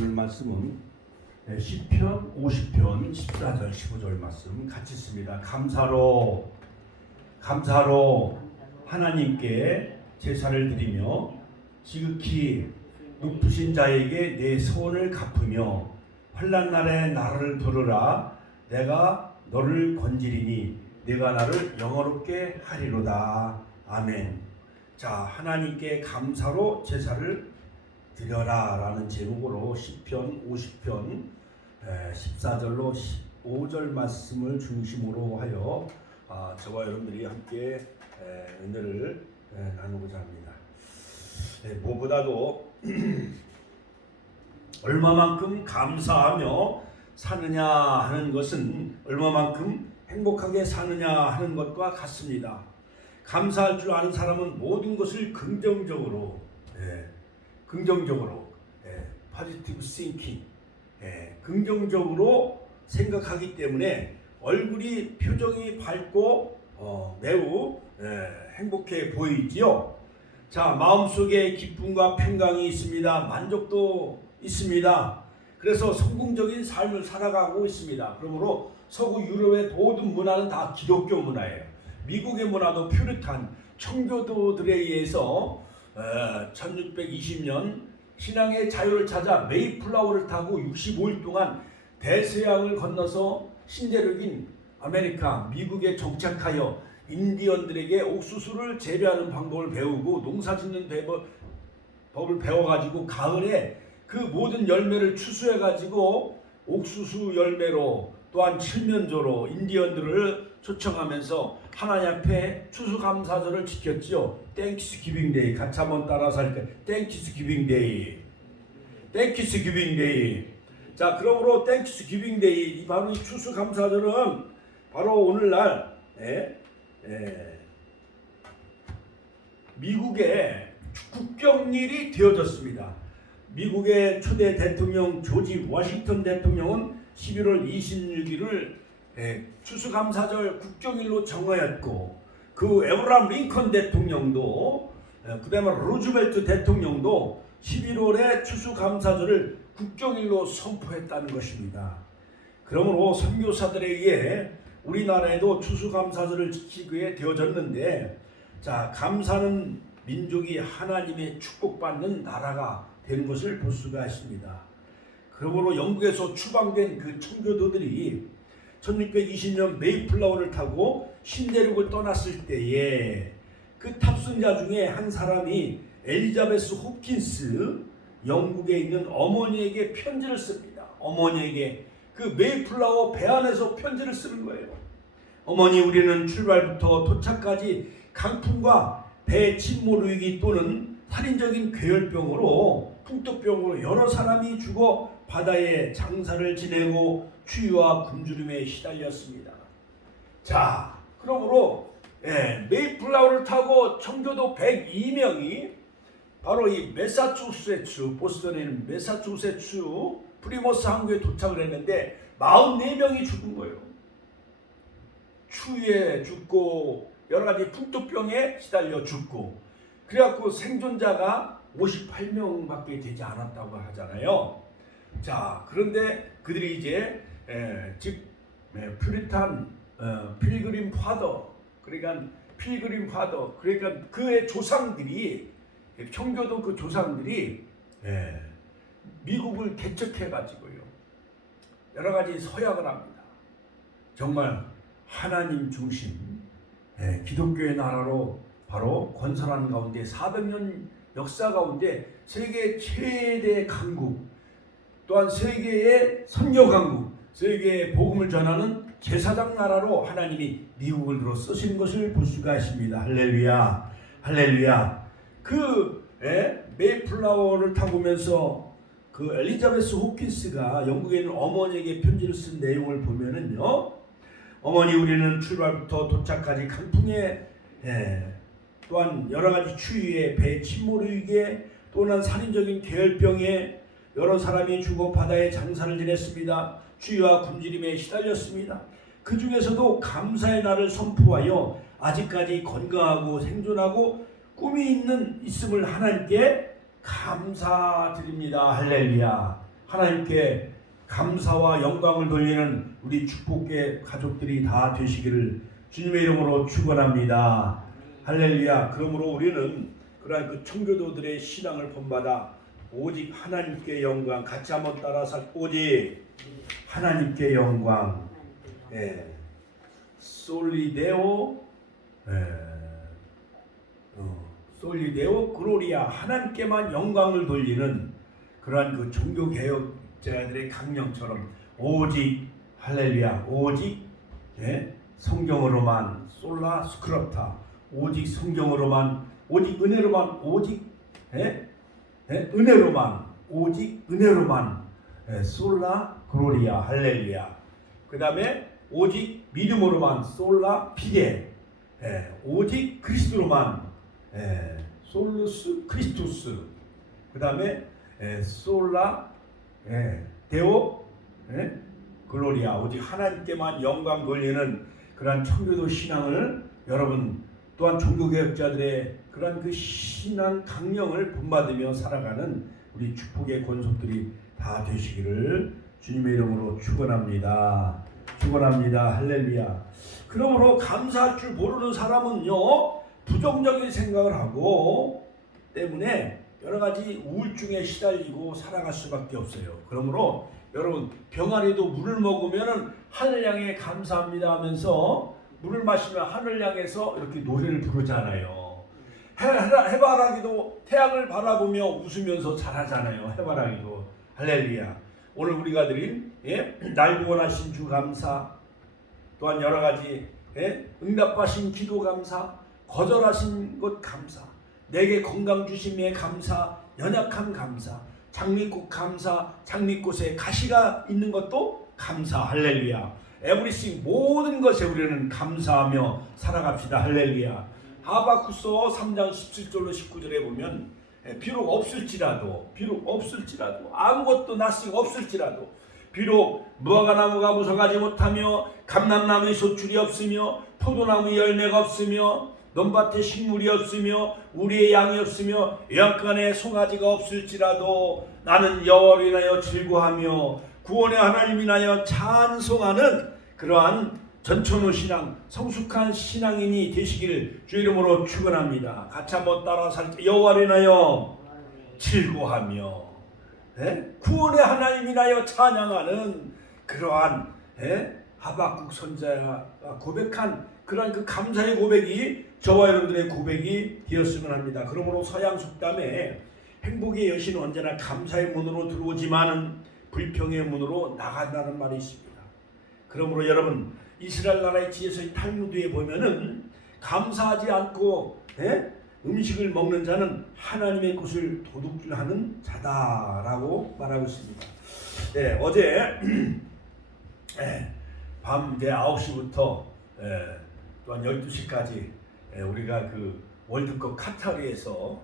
오늘 말씀은 시편 50편 14절 15절 말씀 같이 씁니다. 감사로 하나님께 제사를 드리며 지극히 높으신 자에게 내 소원을 갚으며 환난 날에 나를 부르라. 내가 너를 건지리니 내가 나를 영화롭게 하리로다. 아멘. 자, 하나님께 감사로 제사를 드려라 라는 제목으로 시편 50편 14절로 15절 말씀을 중심으로 하여 저와 여러분들이 함께 은혜를 나누고자 합니다. 무엇보다도 얼마만큼 감사하며 사느냐 하는 것은 얼마만큼 행복하게 사느냐 하는 것과 같습니다. 감사할 줄 아는 사람은 모든 것을 긍정적으로 positive thinking, 긍정적으로 생각하기 때문에 얼굴이 표정이 밝고 매우 행복해 보이지요. 자, 마음속에 기쁨과 평강이 있습니다. 만족도 있습니다. 그래서 성공적인 삶을 살아가고 있습니다. 그러므로 서구 유럽의 모든 문화는 다 기독교 문화예요. 미국의 문화도 퓨리탄 청교도들에 의해서 1620년 신앙의 자유를 찾아 메이플라워를 타고 65일 동안 대서양을 건너서 신대륙인 아메리카, 미국에 정착하여 인디언들에게 옥수수를 재배하는 방법을 배우고 농사 짓는 법을 배워가지고 가을에 그 모든 열매를 추수해가지고 옥수수 열매로 또한 칠면조로 인디언들을 초청하면서 하나님 앞에 추수감사절을 지켰지요. 땡키스기빙 데이. 같이 한번 따라서 할까요? 땡키스기빙 데이. 땡키스기빙 데이. 자, 그러므로 땡키스기빙 데이, 바로 이 추수감사절은 바로 오늘날 미국의 국경일이 되어졌습니다. 미국의 초대 대통령 조지 워싱턴 대통령은 11월 26일을 추수감사절 국경일로 정하였고, 그 에브라함 링컨 대통령도 그 다음에 루즈벨트 대통령도 11월에 추수감사절을 국경일로 선포했다는 것입니다. 그러므로 선교사들에 의해 우리나라에도 추수감사절을 지키게 되어졌는데, 자, 감사는 민족이 하나님의 축복받는 나라가 되는 것을 볼 수가 있습니다. 그러므로 영국에서 추방된 그 청교도들이 1620년 메이플라워를 타고 신대륙을 떠났을 때에 그 탑승자 중에 한 사람이 엘리자베스 홉킨스, 영국에 있는 어머니에게 편지를 씁니다. 어머니에게 그 메이플라워 배 안에서 편지를 쓰는 거예요. 어머니, 우리는 출발부터 도착까지 강풍과 배 침몰 위기 또는 살인적인 괴열병으로 풍토병으로 여러 사람이 죽어 바다에 장사를 지내고 추위와 굶주림에 시달렸습니다. 자, 그러므로 메이플라워를 타고 청교도 102명이 바로 이 매사추세츠, 보스턴에 있는 매사추세츠 프리머스 항구에 도착을 했는데 44명이 죽은 거예요. 추위에 죽고 여러 가지 풍토병에 시달려 죽고, 그래갖고 생존자가 58명밖에 되지 않았다고 하잖아요. 자, 그런데 그들이 이제 퓨리탄 필그림 파더, 그러니까 그의 조상들이, 청교도 그 조상들이 미국을 개척해가지고요 여러 가지 서약을 합니다. 정말 하나님 중심 기독교의 나라로 바로 건설하는 가운데 400년 역사 가운데 세계 최대 강국, 또한 세계의 선교 강국, 세계의 복음을 전하는 제사장 나라로 하나님이 미국을 들어 쓰신 것을 볼 수가 있습니다. 할렐루야, 할렐루야. 그 메이플라워를 타보면서 그 엘리자베스 홉킨스가 영국에 있는 어머니에게 편지를 쓴 내용을 보면은요, 어머니, 우리는 출발부터 도착까지 강풍에 또한 여러 가지 추위에 배 침몰 위기에 또한 살인적인 계열병에 여러 사람이 죽어 바다에 장사를 지냈습니다. 추위와 굶주림에 시달렸습니다. 그 중에서도 감사의 날을 선포하여 아직까지 건강하고 생존하고 꿈이 있음을 하나님께 감사드립니다. 할렐루야, 하나님께 감사와 영광을 돌리는 우리 축복의 가족들이 다 되시기를 주님의 이름으로 축원합니다. 할렐루야. 그러므로 우리는 그러한 그 청교도들의 신앙을 본받아 오직 하나님께 영광, 같이 한번 따라서 오직 하나님께 영광, 솔리데오, 솔리데오 글로리아, 하나님께만 영광을 돌리는 그러한 그 종교 개혁자들의 강령처럼 오직 할렐루야, 오직 성경으로만, 솔라 스크럽타, 오직 성경으로만, 오직 은혜로만, 오직 은혜로만, 오직 은혜로만, 솔라 글로리아, 할렐루야. 그 다음에 오직 믿음으로만, 솔라 피데, 오직 그리스도로만, 솔루스 크리스투스. 그 다음에 솔라 데오 글로리아, 오직 하나님께만 영광 돌리는 그러한 청교도 신앙을 여러분 또한 종교개혁자들의 그러한 그 신앙 강령을 본받으며 살아가는 우리 축복의 권속들이 다 되시기를 주님의 이름으로 축원합니다. 축원합니다. 할렐루야. 그러므로 감사할 줄 모르는 사람은요, 부정적인 생각을 하고 때문에 여러 가지 우울증에 시달리고 살아갈 수밖에 없어요. 그러므로 여러분 병아리도 물을 먹으면은 하늘 향해 감사합니다 하면서 물을 마시면 하늘 향해서 이렇게 노래를 부르잖아요. 해바라기도 태양을 바라보며 웃으면서 자라잖아요. 해바라기도. 할렐루야. 오늘 우리가 드린 날 구원하신 주 감사, 또한 여러 가지 응답하신 기도 감사, 거절하신 것 감사, 내게 건강 주심에 감사, 연약함 감사, 장미꽃 감사, 장미꽃에 가시가 있는 것도 감사. 할렐루야. 에브리싱, 모든 것에 우리는 감사하며 살아갑시다. 할렐루야. 하바쿠서 3장 17절로 19절에 보면 비록 없을지라도 아무것도 낯이 없을지라도, 비록 무화과나무가 무성하지 못하며 감람나무의 소출이 없으며 포도나무 열매가 없으며 논밭에 식물이 없으며 우리의 양이 없으며 양간에 송아지가 없을지라도 나는 여호와를 인하여 즐거워하며 구원의 하나님 인하여 찬송하는 그러한 전천후 신앙, 성숙한 신앙인이 되시기를 주 이름으로 축원합니다. 같이 한번 따라서 여호와를 인하여 즐거워하며 구원의 하나님 인하여 찬양하는 그러한 하박국 선자가 고백한 그러한 그 감사의 고백이 저와 여러분들의 고백이 되었으면 합니다. 그러므로 서양 속담에 행복의 여신은 언제나 감사의 문으로 들어오지만은 불평의 문으로 나간다는 말이 있습니다. 그러므로 여러분 이스라엘 나라의 지혜서의 탈무드에 보면은 감사하지 않고 음식을 먹는 자는 하나님의 것을 도둑질하는 자다라고 말하고 있습니다. 어제 밤 9시부터 또한 12시까지 우리가 그 월드컵 카타르에서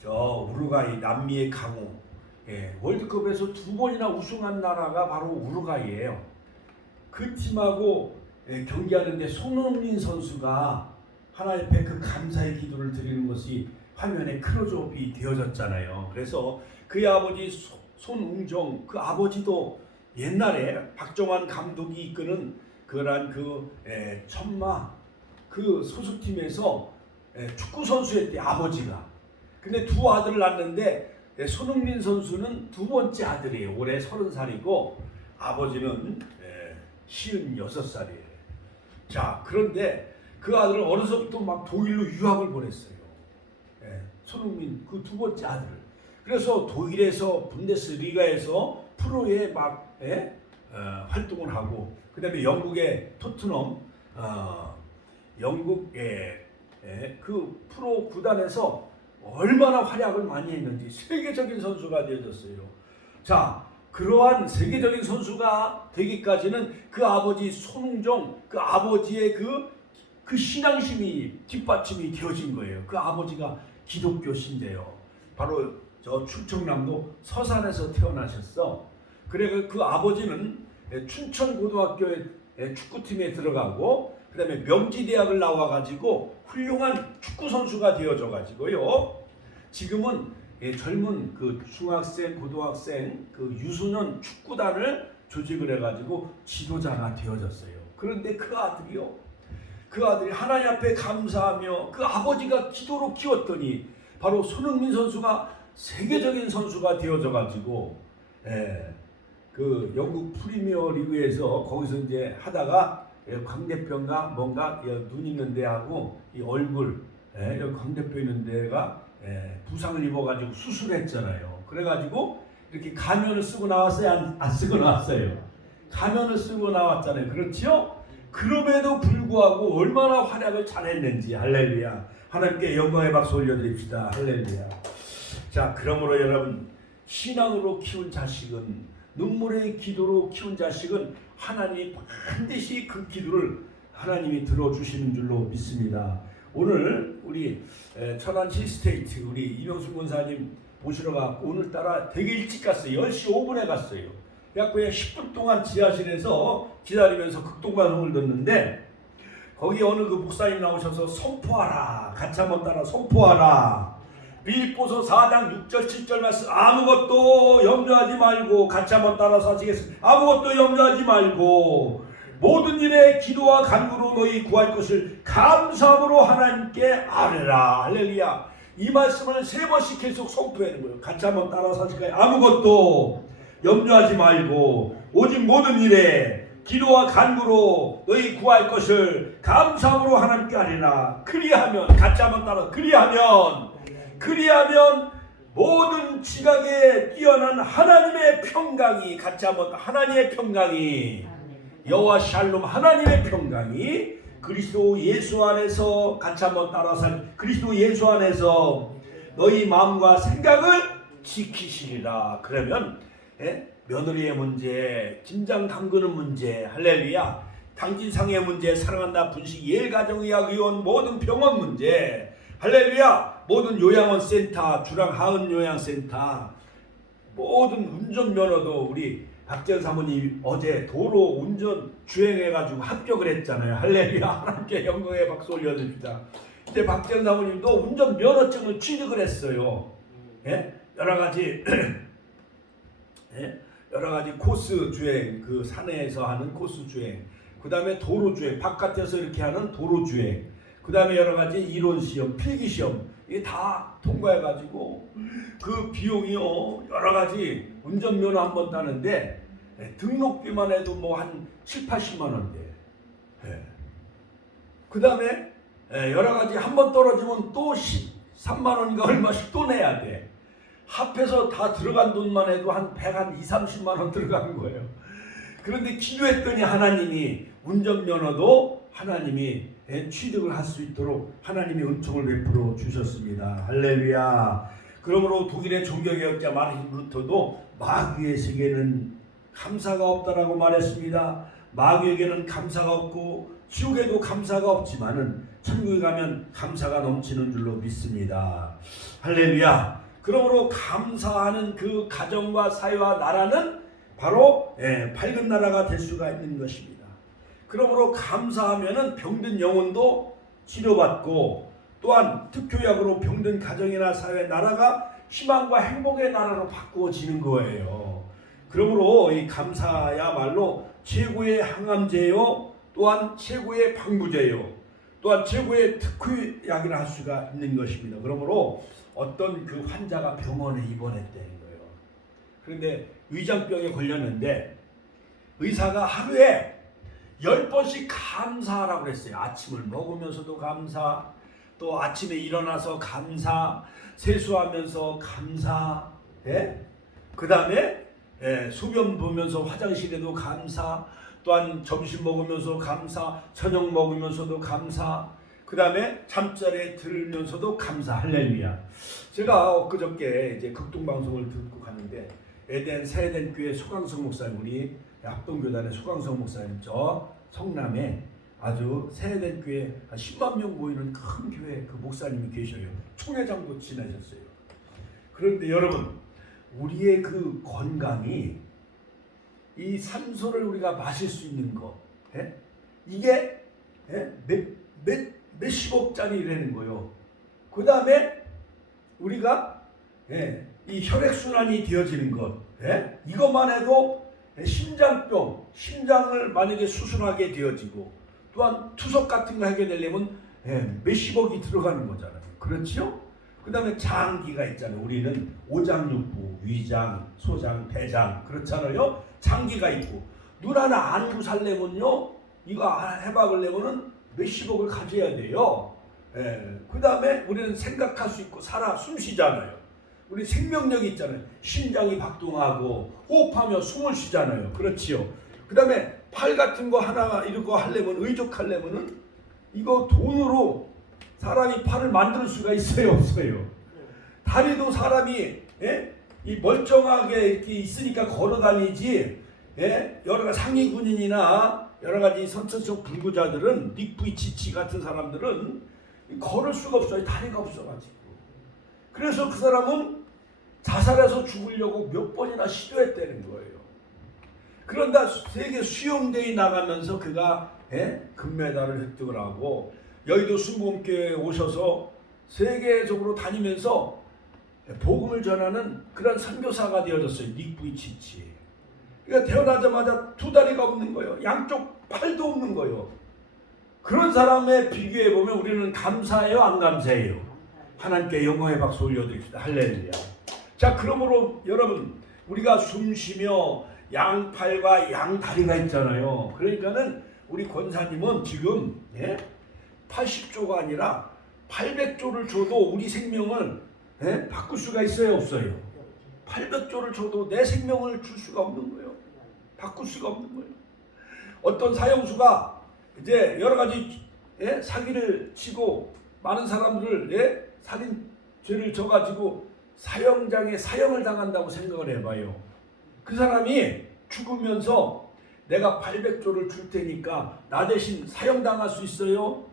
저 우루과이 남미의 강호 월드컵에서 2번이나 우승한 나라가 바로 우루과이예요. 그 팀하고 경기하는데 손흥민 선수가 하나님 앞에 그 감사의 기도를 드리는 것이 화면에 클로즈업이 되어졌잖아요. 그래서 그의 아버지 손웅정, 그 아버지도 옛날에 박정환 감독이 이끄는 그런 천마 그 소속팀에서 축구 선수였대, 아버지가. 근데 두 아들을 낳았는데 손흥민 선수는 두 번째 아들이에요. 올해 30살이고 아버지는 56살이에요. 자, 그런데 그 아들은 어려서부터 막 독일로 유학을 보냈어요. 손흥민 그 두 번째 아들. 그래서 독일에서 분데스리가에서 프로에 막 활동을 하고, 그 다음에 영국의 토트넘, 영국의 그 프로 구단에서 얼마나 활약을 많이 했는지 세계적인 선수가 되어졌어요. 자, 그러한 세계적인 선수가 되기까지는 그 아버지 손웅정, 그 아버지의 그 신앙심이 뒷받침이 되어진 거예요. 그 아버지가 기독교 신자예요. 바로 저 충청남도 서산에서 태어나셨어. 그래 그 아버지는 춘천고등학교에 축구팀에 들어가고, 그 다음에 명지대학을 나와가지고 훌륭한 축구 선수가 되어져 가지고요. 지금은 젊은 그 중학생, 고등학생, 그 유소년 축구단을 조직을 해가지고 지도자가 되어졌어요. 그런데 그 아들이 하나님 앞에 감사하며 그 아버지가 기도로 키웠더니 바로 손흥민 선수가 세계적인 선수가 되어져 가지고 그 영국 프리미어 리그에서 거기서 이제 하다가 광대뼈인가 뭔가 눈 있는 데하고 이 얼굴 광대뼈 있는 데가 부상을 입어가지고 수술했잖아요. 그래가지고 이렇게 가면을 쓰고 나왔어요? 안 쓰고 나왔어요? 가면을 쓰고 나왔잖아요. 그렇죠? 그럼에도 불구하고 얼마나 활약을 잘했는지 할렐루야. 하나님께 영광의 박수 올려드립시다. 할렐루야. 자, 그러므로 여러분 신앙으로 키운 자식은 눈물의 기도로 키운 자식은 하나님이 반드시 그 기도를 하나님이 들어주시는 줄로 믿습니다. 오늘 우리 천안 힐스테이트 우리 이명수 권사님 모시러 가고 오늘따라 되게 일찍 갔어요. 10시 5분에 갔어요. 그래서 그냥 10분 동안 지하실에서 기다리면서 극동방송을 듣는데 거기 어느 그 목사님 나오셔서 선포하라. 같이 한번 따라 선포하라. 빌립보서 4장 6절 7절 말씀 아무것도 염려하지 말고 같이 한번 따라서 하시겠습니다. 아무것도 염려하지 말고 모든 일에 기도와 간구로 너희 구할 것을 감사함으로 하나님께 아뢰라. 할렐루야. 이 말씀을 3번씩 계속 선포하는 거예요. 같이 한번 따라서 하실까요? 아무것도 염려하지 말고 오직 모든 일에 기도와 간구로 너희 구할 것을 감사함으로 하나님께 아뢰라. 그리하면 같이 한번 따라 그리하면 모든 지각에 뛰어난 하나님의 평강이 같이 한번 하나님의 평강이 여호와 샬롬 하나님의 평강이 그리스도 예수 안에서 같이 한번 따라서 그리스도 예수 안에서 너희 마음과 생각을 지키시리라. 그러면 며느리의 문제, 김장 담그는 문제, 할렐루야, 당진상의 문제, 사랑한다 분식 예일가정의학 의원 모든 병원 문제, 할렐루야, 모든 요양원 센터, 주랑 하은 요양센터, 모든 운전면허도 우리 박전 사모님 어제 도로 운전 주행해가지고 합격을 했잖아요. 할렐루야. 하나님께 영광의 박수 올려드립니다. 이제 박전 사모님도 운전면허증을 취득을 했어요. 여러가지 여러가지 코스 주행, 그 산에서 하는 코스 주행, 그 다음에 도로 주행, 바깥에서 이렇게 하는 도로 주행, 그 다음에 여러가지 이론 시험, 필기 시험, 이게 다 통과해가지고 그 비용이요 여러가지 운전면허 한 번 따는데 등록비만 해도 뭐 한 7, 80만 원대. 그 다음에 여러가지 한 번 떨어지면 또 13만 원인가 얼마씩 또 내야 돼. 합해서 다 들어간 돈만 해도 한 100, 30만 원 들어간 거예요. 그런데 기도했더니 하나님이 운전면허도 하나님이 취득을 할 수 있도록 하나님이 은총을 베풀어 주셨습니다. 할렐루야. 그러므로 독일의 종교개혁자 마르틴 루터도 마귀의 세계는 감사가 없다라고 말했습니다. 마귀에게는 감사가 없고 지옥에도 감사가 없지만은 천국에 가면 감사가 넘치는 줄로 믿습니다. 할렐루야. 그러므로 감사하는 그 가정과 사회와 나라는 바로 밝은 나라가 될 수가 있는 것입니다. 그러므로 감사하면은 병든 영혼도 치료받고 또한 특효약으로 병든 가정이나 사회, 나라가 희망과 행복의 나라로 바꾸어지는 거예요. 그러므로 이 감사야말로 최고의 항암제요, 또한 최고의 방부제요, 또한 최고의 특효약이라 할 수가 있는 것입니다. 그러므로 어떤 그 환자가 병원에 입원했다는 거예요. 그런데 위장병에 걸렸는데 의사가 하루에 10번씩 감사하라고 그랬어요. 아침을 먹으면서도 감사, 또 아침에 일어나서 감사, 세수하면서 감사, 그 다음에 소변 보면서 화장실에도 감사, 또한 점심 먹으면서 감사, 저녁 먹으면서도 감사, 그 다음에 잠자리에 들면서도 감사. 할렐루야. 제가 엊그저께 이제 극동방송을 듣고 가는데 에덴 새에덴 교회 소강성 목사님, 우리 합동교단의 소강성 목사님, 저 성남에 아주 새에덴 교회 한 10만 명 모이는 큰 교회 그 목사님이 계셔요. 총회장도 지내셨어요. 그런데 여러분, 우리의 그 건강이 이 산소를 우리가 마실 수 있는 것, 이게 몇십억짜리라는 거예요. 그 다음에 우리가 예, 이 혈액순환이 되어지는 것, 예? 이것만 해도 심장병, 심장을 만약에 수술하게 되어지고 또한 투석 같은 거 하게 되려면 몇십억이 들어가는 거잖아요. 그렇죠? 그 다음에 장기가 있잖아요. 우리는 오장육부, 위장, 소장, 대장 그렇잖아요. 장기가 있고 눈 하나 안고 살려면요 이거 해박으려면은 몇십억을 가져야 돼요. 그 다음에 우리는 생각할 수 있고 살아 숨 쉬잖아요. 우리 생명력이 있잖아요. 심장이 박동하고 호흡하며 숨을 쉬잖아요. 그렇지요. 그 다음에 팔 같은 거 하나 이거 하려면 의족하려면은 이거 돈으로 사람이 팔을 만들 수가 있어요, 없어요? 다리도 사람이 이 멀쩡하게 이렇게 있으니까 걸어 다니지. 여러 가지 상위 군인이나 여러 가지 선천적 불구자들은 닉부이치치 같은 사람들은 걸을 수가 없어요. 다리가 없어가지고. 그래서 그 사람은 자살해서 죽으려고 몇 번이나 시도했다는 거예요. 그런데 세계 수영대회 나가면서 그가 금메달을 획득을 하고 여의도 순복음교회에 오셔서 세계적으로 다니면서 복음을 전하는 그런 선교사가 되어졌어요. 닉부이치치. 그러니까 태어나자마자 두 다리가 없는 거예요. 양쪽 팔도 없는 거예요. 그런 사람에 비교해 보면 우리는 감사해요, 안 감사해요? 하나님께 영광의 박수 올려드립시다. 할렐루야. 자, 그러므로 여러분 우리가 숨쉬며 양팔과 양다리가 있잖아요. 그러니까는 우리 권사님은 지금 80조가 아니라 800조를 줘도 우리 생명을 바꿀 수가 있어요, 없어요? 800조를 줘도 내 생명을 줄 수가 없는 거예요. 바꿀 수가 없는 거예요. 어떤 사형수가 이제 여러 가지 사기를 치고 많은 사람들을 살인 죄를 져가지고 사형장에 사형을 당한다고 생각을 해봐요. 그 사람이 죽으면서 내가 800조를 줄 테니까 나 대신 사형당할 수 있어요?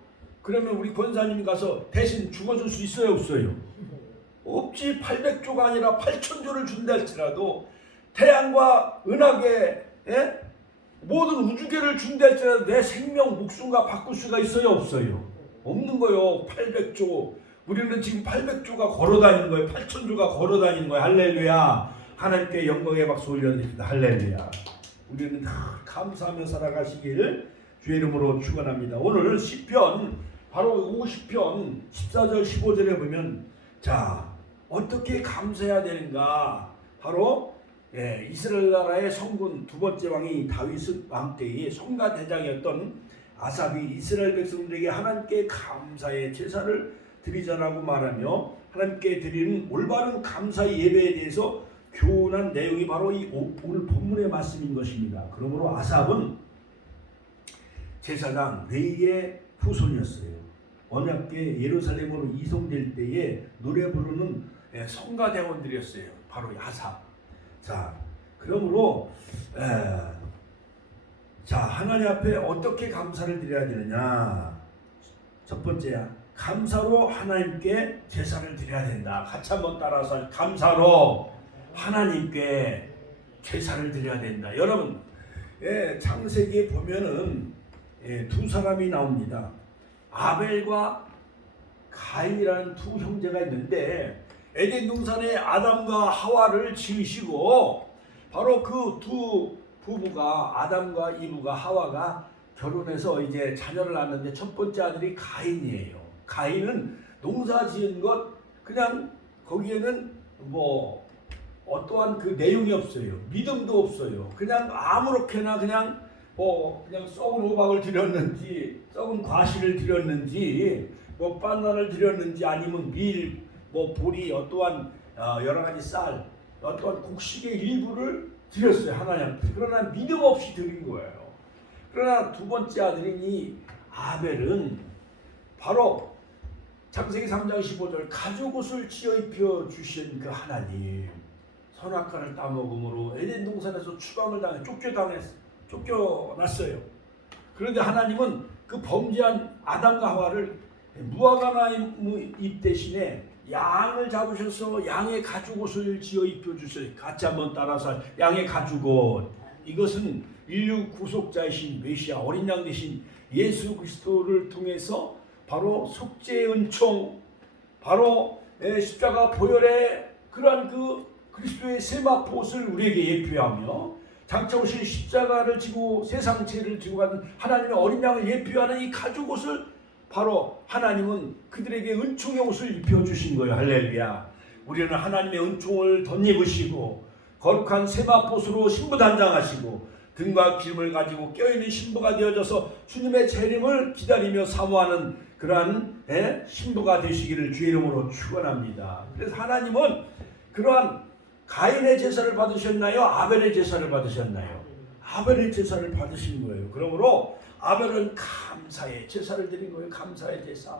그러면 우리 권사님 가서 대신 죽어줄 수 있어요, 없어요? 없지. 800조가 아니라 8천조를 준다 할지라도 태양과 은하계 모든 우주계를 준다 할지라도 내 생명 목숨과 바꿀 수가 있어요, 없어요? 없는 거요. 800조. 우리는 지금 800조가 걸어다니는 거예요. 8천조가 걸어다니는 거예요. 할렐루야. 하나님께 영광의 박수 올려드립니다. 할렐루야. 우리는 감사하며 살아가시길 주의 이름으로 축원합니다. 오늘 시편 바로 50편 14절 15절에 보면 자 어떻게 감사해야 되는가. 바로 이스라엘 나라의 성군 두 번째 왕이 다윗 왕 때의 성가 대장이었던 아삽이 이스라엘 백성들에게 하나님께 감사의 제사를 드리자라고 말하며 하나님께 드리는 올바른 감사의 예배에 대해서 교훈한 내용이 바로 이 오늘 본문의 말씀인 것입니다. 그러므로 아삽은 제사장 레이의 후손이었어요. 언약궤 예루살렘으로 이송될 때에 노래 부르는 성가대원들이었어요. 바로 아삽. 자, 그러므로 자 하나님 앞에 어떻게 감사를 드려야 되느냐. 첫 번째야. 감사로 하나님께 제사를 드려야 된다. 같이 한번 따라서 감사로 하나님께 제사를 드려야 된다. 여러분 창세기에 보면은 두 사람이 나옵니다. 아벨과 가인이라는 두 형제가 있는데 에덴 동산에 아담과 하와를 지으시고 바로 그 두 부부가 아담과 이브가 하와가 결혼해서 이제 자녀를 낳았는데 첫 번째 아들이 가인이에요. 가인은 농사 지은 것 그냥 거기에는 뭐 어떠한 그 내용이 없어요. 믿음도 없어요. 그냥 아무렇게나 그냥 그냥 썩은 호박을 드렸는지 썩은 과실을 드렸는지 뭐 바나나를 드렸는지 아니면 밀, 뭐 보리 어떠한 여러 가지 쌀 어떠한 곡식의 일부를 드렸어요. 하나님한테. 그러나 믿음 없이 드린 거예요. 그러나 두 번째 아들인 이 아벨은 바로 창세기 3장 15절 가죽옷을 지어 입혀 주신 그 하나님 선악과를 따먹음으로 에덴 동산에서 추방을 당해 쫓겨났어요. 그런데 하나님은 그 범죄한 아담과 하와를 무화과나무 잎 대신에 양을 잡으셔서 양의 가죽옷을 지어 입혀 주세요. 같이 한번 따라서 양의 가죽옷. 이것은 인류 구속자이신 메시아 어린 양 대신 예수 그리스도를 통해서 바로 속죄의 은총, 바로 십자가 보혈의 그러한 그 그리스도의 세마포옷을 우리에게 예표하며 장차 오실 십자가를 지고 세상 죄를 지고 가는 하나님의 어린 양을 예표하는 이 가죽 옷을 바로 하나님은 그들에게 은총의 옷을 입혀주신 거예요. 할렐루야. 우리는 하나님의 은총을 덧입으시고 거룩한 세마포옷으로 신부단장하시고 등과 기름을 가지고 껴있는 신부가 되어져서 주님의 재림을 기다리며 사모하는 그러한 신부가 되시기를 주의 이름으로 축원합니다. 그래서 하나님은 그러한 가인의 제사를 받으셨나요? 아벨의 제사를 받으셨나요? 아벨의 제사를 받으신 거예요. 그러므로 아벨은 감사의 제사를 드린 거예요. 감사의 제사.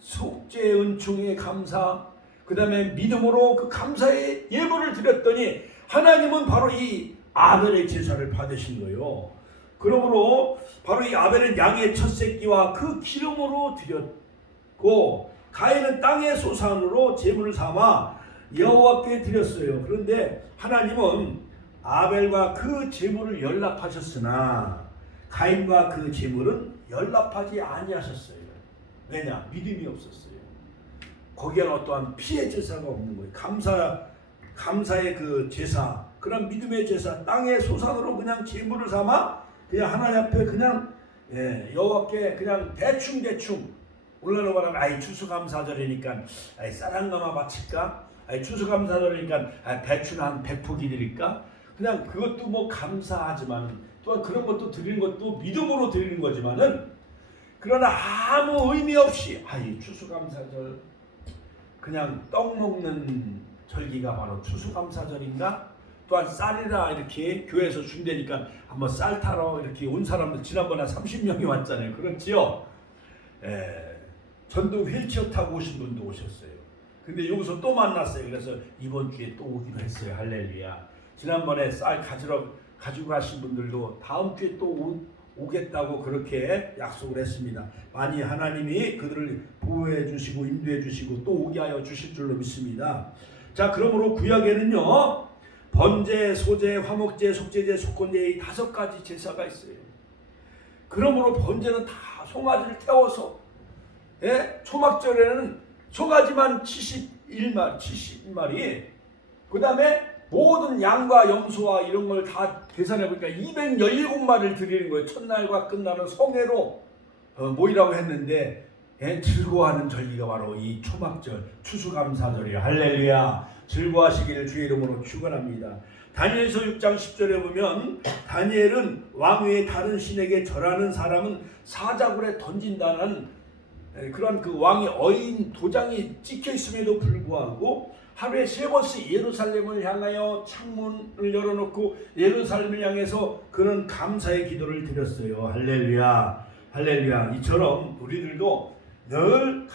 속죄의 은총의 감사, 그 다음에 믿음으로 그 감사의 예물을 드렸더니 하나님은 바로 이 아벨의 제사를 받으신 거예요. 그러므로 바로 이 아벨은 양의 첫 새끼와 그 기름으로 드렸고 가인은 땅의 소산으로 제물을 삼아 여호와께 드렸어요. 그런데 하나님은 아벨과 그 제물을 연락하셨으나 가인과 그 제물은 연락하지 아니하셨어요. 왜냐? 믿음이 없었어요. 거기에는 어떠한 피의 제사가 없는 거예요. 감사의 그 제사, 그런 믿음의 제사, 땅의 소산으로 그냥 제물을 삼아 그냥 하나님 앞에 그냥 여호와께 그냥 대충 오늘날 말하면 아이 추수감사절이니까 아이 쌀 한 가마 바칠까? 아이 추수감사절이니까 대충 한 100포기 드릴까? 그냥 그것도 뭐 감사하지만 또한 그런 것도 드리는 것도 믿음으로 드리는 거지만은 그러나 아무 의미 없이 아이 추수감사절 그냥 떡 먹는 절기가 바로 추수감사절인가? 또한 쌀이라 이렇게 교회에서 준다니까 한번 쌀 타러 이렇게 온 사람들 지난번에 30명이 왔잖아요. 그렇지요? 전도 휠체어 타고 오신 분도 오셨어요. 근데 여기서 또 만났어요. 그래서 이번 주에 또 오기로 했어요. 할렐루야. 지난번에 쌀 가지고 가신 분들도 다음 주에 또 오겠다고 그렇게 약속을 했습니다. 많이 하나님이 그들을 보호해 주시고 인도해 주시고 또 오게 하여 주실 줄로 믿습니다. 자, 그러므로 구약에는요 번제, 소제, 화목제, 속죄제, 속건제 이 5가지 제사가 있어요. 그러므로 번제는 다 송아지를 태워서 초막절에는 송아지만 70마리 그 다음에 모든 양과 염소와 이런 걸 다 계산해 보니까 217마리를 드리는 거예요. 첫날과 끝나는 성회로 모이라고 했는데 즐거워하는 절기가 바로 이 초막절 추수감사절이에요. 할렐루야. 즐거워하시기를 주의 이름으로 축원합니다. 다니엘서 6장 10절에 보면 다니엘은 왕 외에 다른 신에게 절하는 사람은 사자굴에 던진다는 그런 그 왕의 어인 도장이 찍혀 있음에도 불구하고 하루에 3번씩 예루살렘을 향하여 창문을 열어놓고 예루살렘을 향해서 그런 감사의 기도를 드렸어요. 할렐루야. 할렐루야. 이처럼 우리들도 늘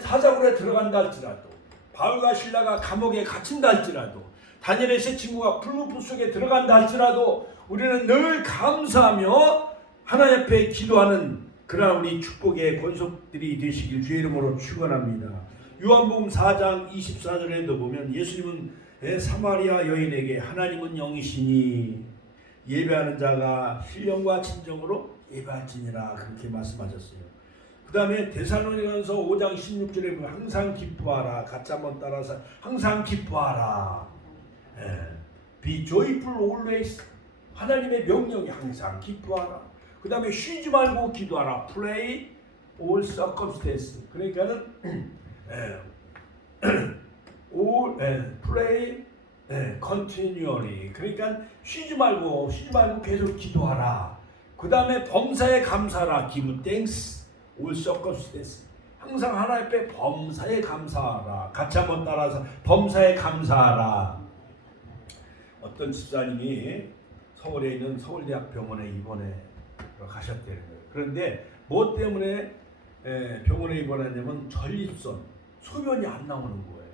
사자굴에 들어간다 할지라도 바울과 신라가 감옥에 갇힌다 할지라도 다니엘의 세 친구가 풀무불 속에 들어간다 할지라도 우리는 늘 감사하며 하나님 앞에 기도하는 그러나 우리 축복의 권속들이 되시길 주의 이름으로 축원합니다. 요한복음 4장 24절에도 보면 예수님은 사마리아 여인에게 하나님은 영이시니 예배하는 자가 신령과 진정으로 예배할지니라 그렇게 말씀하셨어요. 그 다음에 데살로니가서 5장 16절에 보면 항상 기뻐하라. 같이 한번 따라서 항상 기뻐하라. Be joyful always. 하나님의 명령이 항상 기뻐하라. 그 다음에 쉬지 말고 기도하라. Pray all circumstances. 그러니까는 pray continually. 그러니까 쉬지 말고 계속 기도하라. 그 다음에 범사에 감사하라. Give thanks all circumstances. 항상 하나님 앞에 범사에 감사하라. 같이 한번 따라서 범사에 감사하라. 어떤 집사님이 서울에 있는 서울대학병원에 입원해 가셨대요. 그런데 뭐 때문에 병원에 입원했냐면 전립선, 소변이 안 나오는 거예요.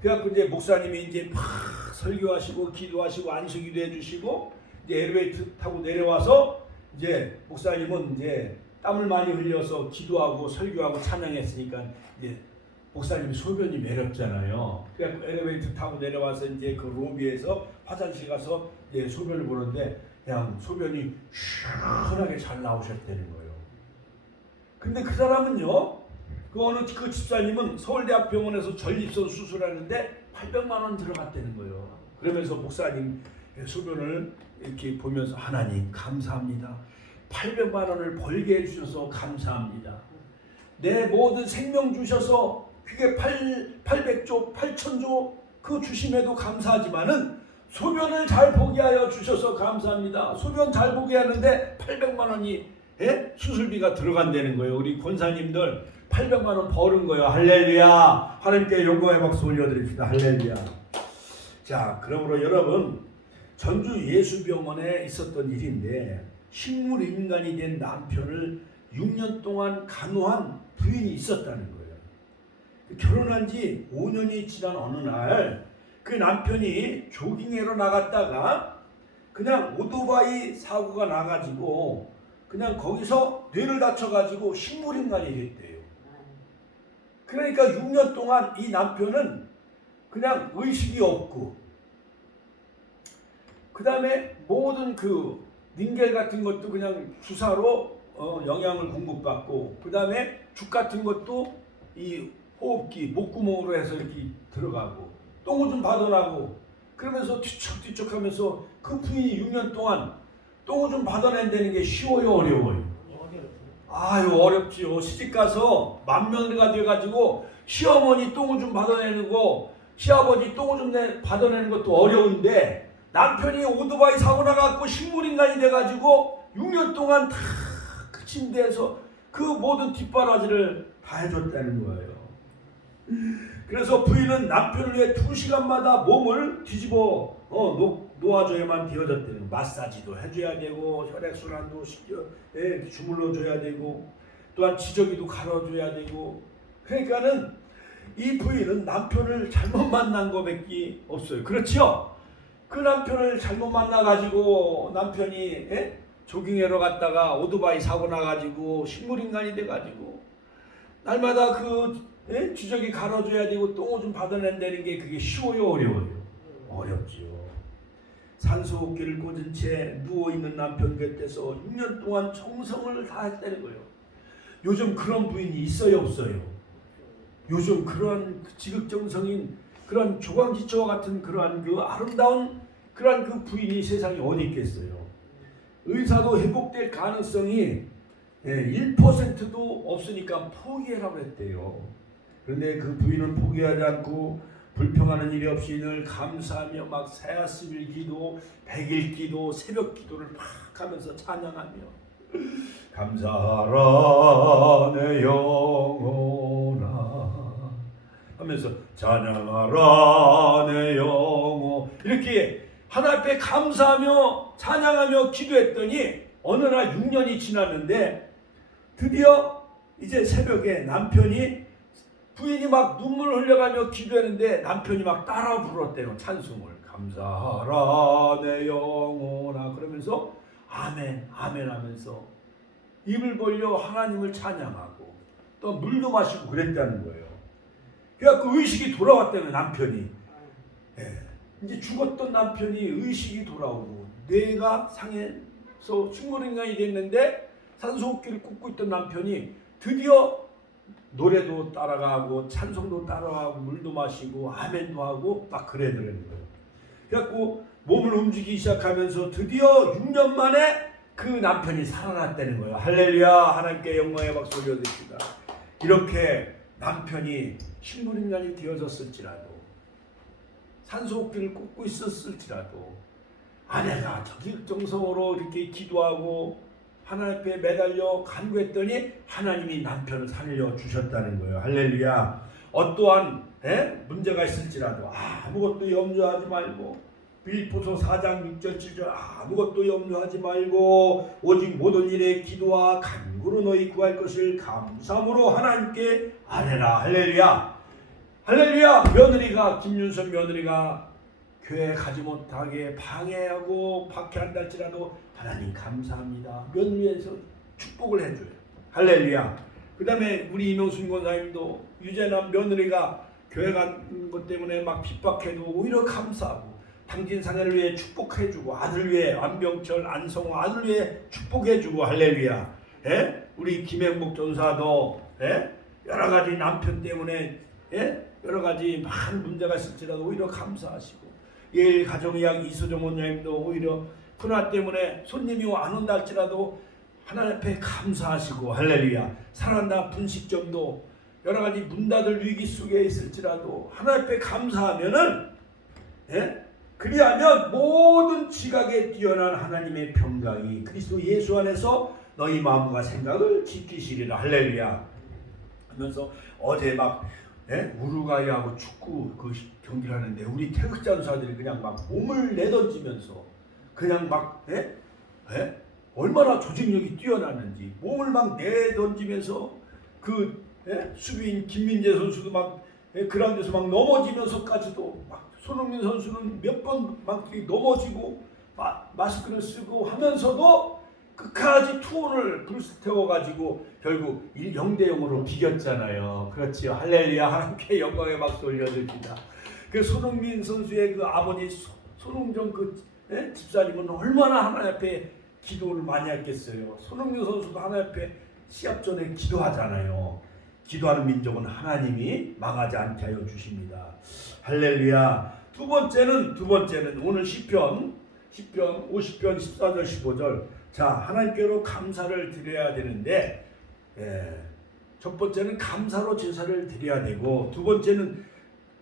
그래갖고 이제 목사님이 이제 막 설교하시고 기도하시고 안수기도 해주시고 이제 엘리베이터 타고 내려와서 이제 목사님은 이제 땀을 많이 흘려서 기도하고 설교하고 찬양했으니까 이제 목사님이 소변이 매렵잖아요. 그래갖고 엘리베이터 타고 내려와서 이제 그 로비에서 화장실 가서 이제 소변을 보는데 그냥 소변이 시원하게 잘 나오셨다는 거예요. 근데 그 사람은요 그 어느 그 집사님은 서울대학병원에서 전립선 수술하는데 800만 원 들어갔다는 거예요. 그러면서 목사님 소변을 이렇게 보면서 하나님 감사합니다. 800만 원을 벌게 해주셔서 감사합니다. 내 모든 생명 주셔서 그게 800조 8천조 그 주심에도 감사하지만은 소변을 잘 보게 하여 주셔서 감사합니다. 소변 잘 보게 하는데 800만 원이 수술비가 들어간다는 거예요. 우리 권사님들 800만 원 버는 거예요. 할렐루야. 하나님께 영광의 박수 올려드립시다. 할렐루야. 자, 그러므로 여러분 전주 예수병원에 있었던 일인데 식물 인간이 된 남편을 6년 동안 간호한 부인이 있었다는 거예요. 결혼한 지 5년이 지난 어느 날 그 남편이 조깅하러 나갔다가 그냥 오토바이 사고가 나가지고 그냥 거기서 뇌를 다쳐가지고 식물인간이 됐대요. 그러니까 6년 동안 이 남편은 그냥 의식이 없고 그 다음에 모든 그 닌겔 같은 것도 그냥 주사로 영양을 공급받고 그 다음에 죽 같은 것도 이 호흡기 목구멍으로 해서 이렇게 들어가고 똥오줌 받아나고 그러면서 뒤척뒤척 하면서 그 부인이 6년 동안 똥오줌 받아낸다는 게 쉬워요 어려워요? 아유 어렵지요. 시집가서 맏며느리가 돼가지고 시어머니 똥오줌 받아내는 거 시아버지 똥오줌 받아내는 것도 어려운데 남편이 오토바이 사고 나갖고 식물인간이 돼가지고 6년 동안 다 그 침대에서 그 모든 뒷바라지를 다 해줬다는 거예요. 그래서 부인은 남편을 위해 2시간마다 몸을 뒤집어 놓아줘야만 되어졌대요. 마사지도 해줘야 되고 혈액순환도 주물러 줘야 되고 또한 지저귀도 갈아줘야 되고 그러니까는 이 부인은 남편을 잘못 만난 거밖에 없어요. 그렇죠? 그 남편을 잘못 만나가지고 남편이 조깅하러 갔다가 오토바이 사고 나가지고 식물인간이 돼가지고 날마다 그 주저귀 갈아줘야 되고 똥오줌 받아낸다는 게 그게 쉬워요 어려워요? 어렵지요. 산소호흡기를 꽂은 채 누워있는 남편 곁에서 6년 동안 정성을 다했다는 거예요. 요즘 그런 부인이 있어요 없어요? 요즘 그러한 지극정성인 그런 조광지처와 같은 그러한 그 아름다운 그러한 그 부인이 세상에 어디 있겠어요? 의사도 회복될 가능성이 1%도 없으니까 포기해라고 했대요. 그런데 그 부인은 포기하지 않고 불평하는 일이 없이 늘 감사하며 막 새아스일 기도, 100일 기도, 새벽 기도를 막 하면서 찬양하며 감사하라 내 영혼아 하면서 찬양하라 내 영혼 이렇게 하나님 앞에 감사하며 찬양하며 기도했더니 어느 날 6년이 지났는데 드디어 이제 새벽에 남편이 부인이 막 눈물을 흘려가며 기도했는데 남편이 막 따라 불렀대요. 찬송을 감사하라 내 영혼아 그러면서 아멘 아멘 하면서 입을 벌려 하나님을 찬양하고 또 물도 마시고 그랬다는 거예요. 그래갖고 의식이 돌아왔다는 남편이 이제 죽었던 남편이 의식이 돌아오고 뇌가 상해서 식물인간이 됐는데 산소호흡기를 꽂고 있던 남편이 드디어 노래도 따라가고 찬송도 따라가고 물도 마시고 아멘도 하고 막 그래더라는 거예요. 그래갖고 몸을 움직이기 시작하면서 드디어 6년 만에 그 남편이 살아났다는 거예요. 할렐루야 하나님께 영광의 박수 올려드립니다. 이렇게 남편이 식물인간이 되어졌을지라도 산소호흡기를 꽂고 있었을지라도 아내가 적극정성으로 이렇게 기도하고 하나님 앞에 매달려 간구했더니 하나님이 남편을 살려주셨다는 거예요. 할렐루야. 어떠한 문제가 있을지라도 아무것도 염려하지 말고 빌립보서 4장 6절 7절 아무것도 염려하지 말고 오직 모든 일에 기도와 간구로 너희 구할 것을 감사함으로 하나님께 아뢰라. 할렐루야. 할렐루야. 며느리가 김윤선 며느리가 교회 가지 못하게 방해하고 박해한다 할지라도 하나님 감사합니다. 며느리에서 축복을 해줘요. 할렐루야. 그 다음에 우리 이명순 권사님도 유재남 며느리가 교회 간 것 때문에 막 핍박해도 오히려 감사하고 당진 상해를 위해 축복해주고 아들 위해 안병철 안성호 아들 위해 축복해주고 할렐루야. 우리 김행복 전사도 여러 가지 남편 때문에 여러 가지 많은 문제가 있을지라도 오히려 감사하시고, 예일 가정의학 이소정 원장님도 오히려 코로나 때문에 손님이 안 온다 할지라도 하나님 앞에 감사하시고, 할렐루야. 살아난다 분식점도 여러 가지 문 닫을 위기 속에 있을지라도 하나님 앞에 감사하면은, 그리하면 모든 지각에 뛰어난 하나님의 평강이 그리스도 예수 안에서 너희 마음과 생각을 지키시리라. 할렐루야. 하면서 어제 막 우루과이하고 축구 그 경기를 하는데 우리 태극 전사들이 그냥 막 몸을 내던지면서 그냥 막 얼마나 조직력이 뛰어나는지 몸을 막 내던지면서 그 수비인 김민재 선수도 막 그라운드에서 막 넘어지면서까지도 막 손흥민 선수는 몇 번 막 넘어지고 마스크를 쓰고 하면서도 끝까지 투혼을 불태워가지고 결국 0대 0으로 비겼잖아요. 그렇지요. 할렐루야. 하나님께 영광의 박수 올려드립니다. 그 손흥민 선수의 그 아버지 손흥정 그 집사님은 얼마나 하나님 앞에 기도를 많이 했겠어요. 손흥민 선수도 하나님 앞에 시합 전에 기도하잖아요. 기도하는 민족은 하나님이 망하지 않게 하여 주십니다. 할렐루야. 두 번째는 오늘 시편 50편 14절 15절. 자, 하나님께로 감사를 드려야 되는데, 첫 번째는 감사로 제사를 드려야 되고, 두 번째는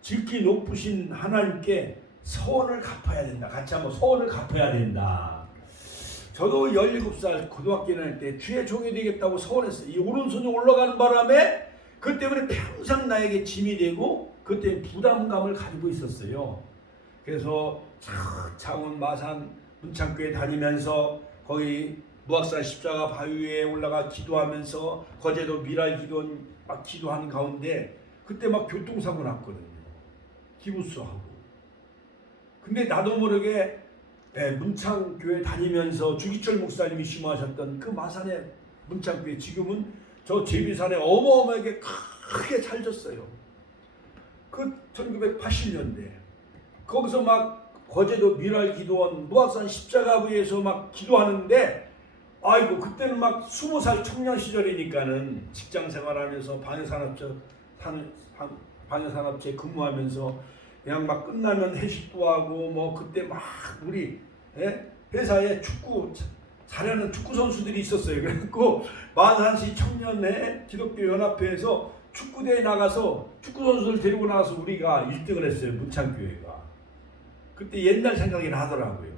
지극히 높으신 하나님께 서원을 갚아야 된다. 같이 한번 서원을 갚아야 된다. 저도 17살 고등학교 다닐 때 주의 종이 되겠다고 서원했어요. 이 오른손이 올라가는 바람에 그 때문에 평생 나에게 짐이 되고 그때 부담감을 가지고 있었어요. 그래서 창원 마산 문창교회 다니면서 거기 무악산 십자가 바위 위에 올라가 기도하면서 거제도 미랄 기도 막 기도하는 가운데 그때 막 교통사고 났거든요. 기부스하고. 근데 나도 모르게 문창교회 다니면서 주기철 목사님이 심호하셨던 그 마산의 문창교회 지금은 저 제비산에 어마어마하게 크게 살졌어요. 그 1980년대 거기서 막 거제도 미랄 기도원 무악산 십자가부에서 막 기도하는데 아이고 그때는 막 20살 청년 시절이니까는 직장 생활하면서 방해산업체 근무하면서 그냥 막 끝나면 회식도 하고 뭐 그때 막 우리 회사에 축구 잘하는 축구 선수들이 있었어요. 그래갖고 마산시 청년회 기독교 연합회에서 축구대회 나가서 축구 선수들 데리고 나가서 우리가 1등을 했어요. 문창교회가. 그때 옛날 생각이 나더라고요.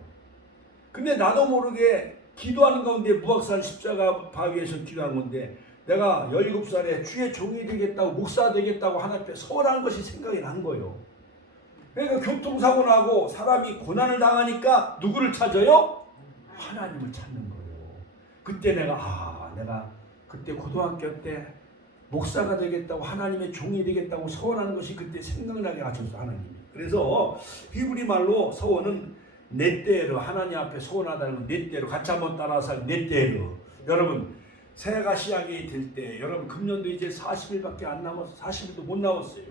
근데 나도 모르게 기도하는 가운데 무악산 십자가 바위에서 기도한 건데 내가 17살에 주의 종이 되겠다고 목사 되겠다고 하나님 앞에 서원한 것이 생각이 난 거예요. 그러니까 교통사고 나고 사람이 고난을 당하니까 누구를 찾아요? 하나님을 찾는 거예요. 그때 내가 그때 고등학교 때 목사가 되겠다고 하나님의 종이 되겠다고 서원하는 것이 그때 생각나게 하셨어 하나님이. 그래서 히브리 말로 서원은 넷대로 하나님 앞에 서원하다는 건 넷대로 같이 한번 따라서 넷대로. 여러분 새해가 시작이 될 때 여러분 금년도 이제 40일밖에 안 남았어. 40일도 못 남았어요.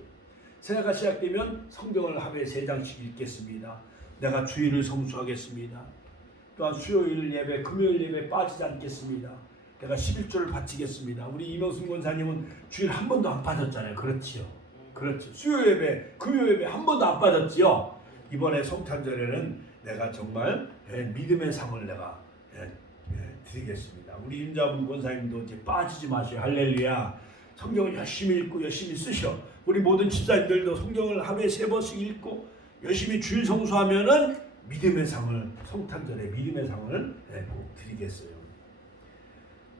새해가 시작되면 성경을 하루에 3장씩 읽겠습니다. 내가 주일을 성수하겠습니다. 또한 수요일 예배, 금요일 예배 빠지지 않겠습니다. 내가 11조를 바치겠습니다. 우리 이명순 권사님은 주일 한 번도 안 빠졌잖아요. 그렇지요. 그렇죠. 수요 예배, 금요 예배 한 번도 안 빠졌지요. 이번에 성탄절에는 내가 정말 믿음의 상을 내가 드리겠습니다. 우리 임자분 권사님도 이제 빠지지 마세요. 할렐루야. 성경을 열심히 읽고 열심히 쓰셔. 우리 모든 집사님들도 성경을 하루에 3번씩 읽고 열심히 주일 성수하면은 믿음의 상을 성탄절에 믿음의 상을 꼭 드리겠어요.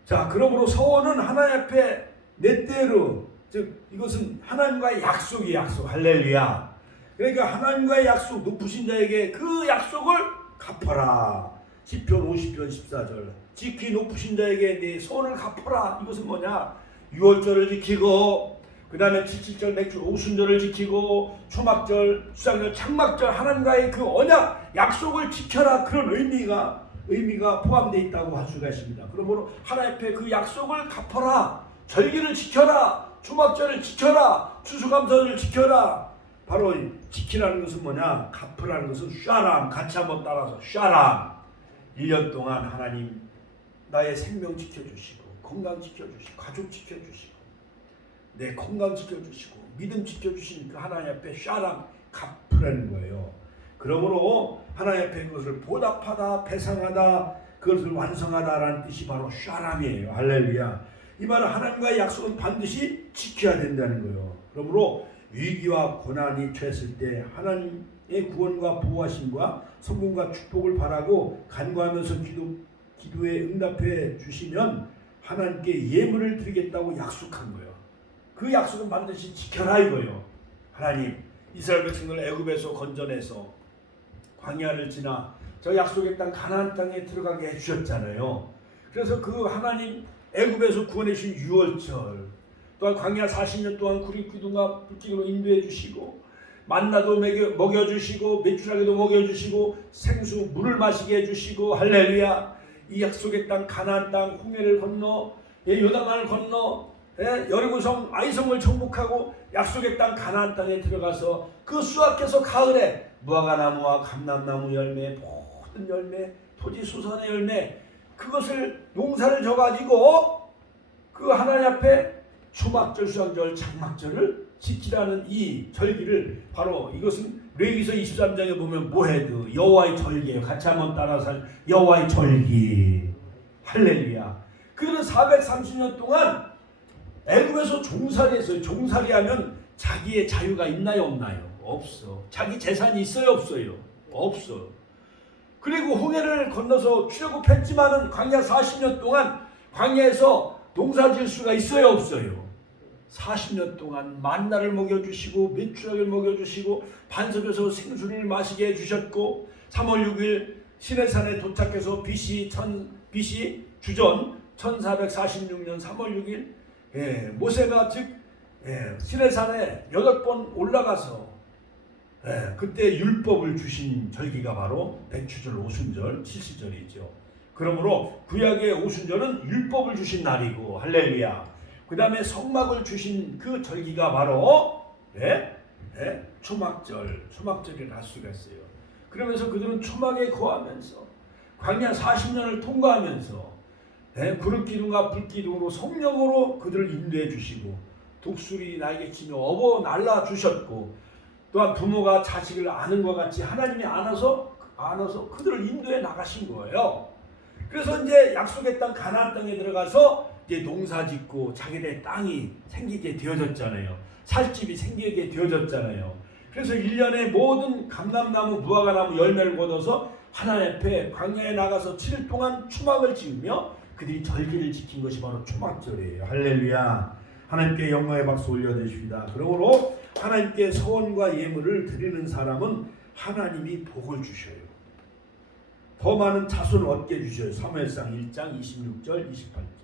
자, 그러므로 서원은 하나님 앞에 내 때로, 즉 이것은 하나님과의 약속이 약속. 할렐루야. 그러니까 하나님과의 약속, 높으신 자에게 그 약속을 갚아라. 시편 50편 14절. 지키 높으신 자에게 네 서원을 갚아라. 이것은 뭐냐? 유월절을 지키고 그 다음에 77절 맥주 오순절을 지키고 초막절, 수장절, 창막절 하나님과의 그 언약 약속을 지켜라. 그런 의미가 포함되어 있다고 할 수가 있습니다. 그러므로 하나님 앞에 그 약속을 갚아라. 절기를 지켜라. 초막절을 지켜라. 추수감사절을 지켜라. 바로 지키라는 것은 뭐냐? 갚으라는 것은 샤람. 같이 한번 따라서 샤람. 1년 동안 하나님 나의 생명 지켜주시고 건강 지켜주시고 가족 지켜주시고 내 건강 지켜주시고 믿음 지켜주신 그 하나님 앞에 샤람 갚으라는 거예요. 그러므로 하나님 앞에 그것을 보답하다, 배상하다, 그것을 완성하다라는 뜻이 바로 샤람이에요. 할렐루야. 이 말은 하나님과의 약속은 반드시 지켜야 된다는 거예요. 그러므로 위기와 고난이 처했을 때 하나님의 구원과 보호하심과 성공과 축복을 바라고 간구하면서 기도에 응답해 주시면 하나님께 예물을 드리겠다고 약속한 거예요. 그 약속은 반드시 지켜라 이거예요. 하나님 이스라엘 백성을 애굽에서 건져내서 광야를 지나 저 약속의 땅 가나안 땅에 들어가게 해주셨잖아요. 그래서 그 하나님 애굽에서 구원해 주신 유월절, 또한 광야 40년 동안 구릿기둥과 불기둥으로 인도해 주시고 만나도 먹여주시고 메추라기도 먹여주시고 생수 물을 마시게 해주시고 할렐루야. 이 약속의 땅 가나안 땅 홍해를 건너 요단강을 건너 여리고성 아이성을 정복하고 약속의 땅 가나안 땅에 들어가서 그 수확해서 가을에 무화과나무와 감람나무 열매 모든 열매 토지 수산의 열매 그것을 농사를 져가지고 그 하나님 앞에 초막절 수확절 장막절을 지키라는 이 절기를 바로 이것은 레위기서 23장에 보면 모헤드 여호와의 절기예요. 같이 한번 따라서 여호와의 절기 할렐루야. 그들은 430년 동안 애굽에서 종살이했어요. 종살이하면 자기의 자유가 있나요 없나요? 없어. 자기 재산이 있어요 없어요? 없어. 그리고 홍해를 건너서 출애굽했지만은 광야 40년 동안 광야에서 농사질 수가 있어요 없어요? 40년 동안 만나를 먹여주시고 메추라기를 먹여주시고 반석에서 생수를 마시게 해주셨고 3월 6일 시내산에 도착해서 BC 주전 1446년 3월 6일 모세가 즉 시내산에 8번 올라가서 그때 율법을 주신 절기가 바로 백추절 오순절 칠시절이죠. 그러므로 구약의 오순절은 율법을 주신 날이고 할렐루야. 그 다음에 성막을 주신 그 절기가 바로 초막절이라 할 수가 있어요. 그러면서 그들은 초막에 거하면서 광야 40년을 통과하면서 구름기둥과 불기둥으로 성령으로 그들을 인도해 주시고 독수리 날개치며 업어 날라 주셨고 또한 부모가 자식을 아는 것 같이 하나님이 안아서 그들을 인도해 나가신 거예요. 그래서 이제 약속의 땅 가나안 땅에 들어가서 이제 농사짓고 자기네 땅이 생기게 되어졌잖아요. 살 집이 생기게 되어졌잖아요. 그래서 1년에 모든 감람나무, 무화과나무 열매를 거둬서 하나님 앞에 광야에 나가서 7일 동안 초막을 지으며 그들이 절기를 지킨 것이 바로 초막절이에요. 할렐루야. 하나님께 영광의 박수 올려드립니다. 그러므로 하나님께 서원과 예물을 드리는 사람은 하나님이 복을 주셔요. 더 많은 자손을 얻게 주셔요. 사무엘상 1장 26절 28절.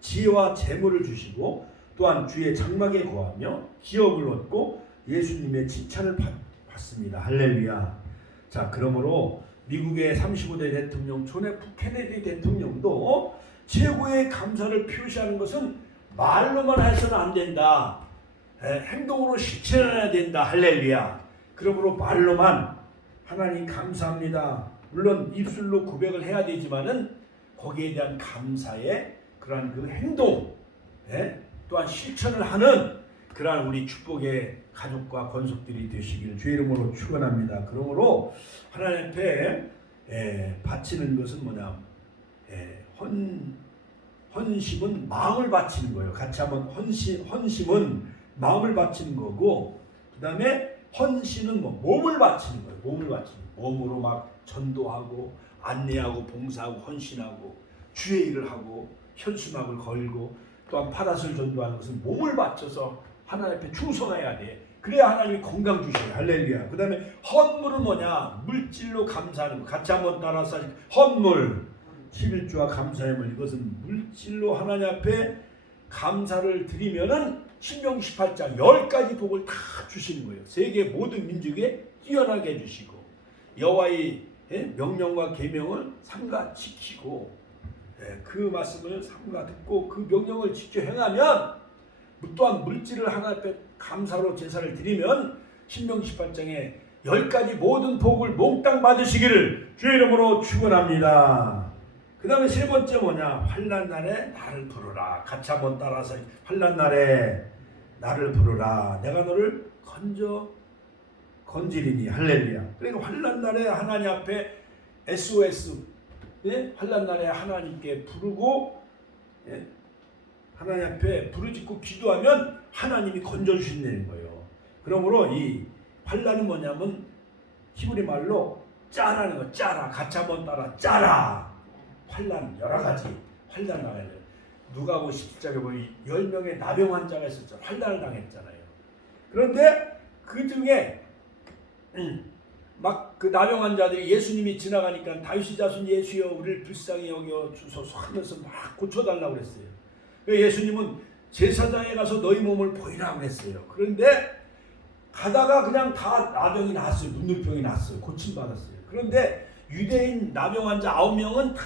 지혜와 재물을 주시고 또한 주의 장막에 거하며 기업을 얻고 예수님의 칭찬을 받습니다. 할렐루야. 자, 그러므로 미국의 35대 대통령 존 F 케네디 대통령도 최고의 감사를 표시하는 것은 말로만 해서는 안 된다. 행동으로 실천해야 된다. 할렐루야. 그러므로 말로만 하나님 감사합니다. 물론 입술로 고백을 해야 되지만은 거기에 대한 감사의 그러한 그 행동, 또한 실천을 하는 그러한 우리 축복의 가족과 권속들이 되시기를 주의 이름으로 축원합니다. 그러므로 하나님 앞에 바치는 것은 뭐냐? 헌심은 마음을 바치는 거예요. 같이 한번 헌심은 마음을 바치는 거고, 그 다음에 헌신은 몸을 바치는 거예요. 몸을 바치는 거예요. 몸으로 막 전도하고 안내하고 봉사하고 헌신하고 주의 일을 하고 현수막을 걸고 또한 파닷을 전도하는 것은 몸을 바쳐서 하나님 앞에 충성해야 돼. 그래야 하나님이 건강 주셔요. 할렐루야. 그 다음에 헌물은 뭐냐? 물질로 감사하는 거. 같이 한번 따라서 헌물 11조와 감사의 물. 이것은 물질로 하나님 앞에 감사를 드리면은 신명기 18장 10가지 복을 다 주시는 거예요. 세계 모든 민족에 뛰어나게 해주시고 여호와의 명령과 계명을 삼가 지키고 그 말씀을 삼가 듣고 그 명령을 지켜 행하면 또한 물질을 하나님 앞에 감사로 제사를 드리면 신명기 18장에 10가지 모든 복을 몽땅 받으시기를 주의 이름으로 축원합니다. 그 다음에 세 번째 뭐냐? 환난 날에 나를 부르라. 같이 한번 따라서 환난 날에 나를 부르라. 내가 너를 건지리니. 할렐루야. 그러니까 환난 날에 하나님 앞에 SOS, 예? 환난 날에 하나님께 부르고, 예? 하나님 앞에 부르짖고 기도하면 하나님이 건져주신다는 거예요. 그러므로 이 환난은 뭐냐면 히브리 말로 짜라는 거. 짜라. 같이 한번 따라. 짜라. 환난 여러 가지 환난 나가요. 누가복음 17장에 보면 10명의 나병 환자가 있었죠. 환난을 당했잖아요. 그런데 그 중에 막 그 나병 환자들이 예수님이 지나가니까 다윗의 자손 예수여 우리를 불쌍히 여겨 주소서 하면서 막 고쳐달라고 그랬어요. 예수님은 제사장에 가서 너희 몸을 보이라고 했어요. 그런데 가다가 그냥 다 나병이 났어요. 문둥병이 났어요. 고침받았어요. 그런데 유대인 나병 환자 9명은 다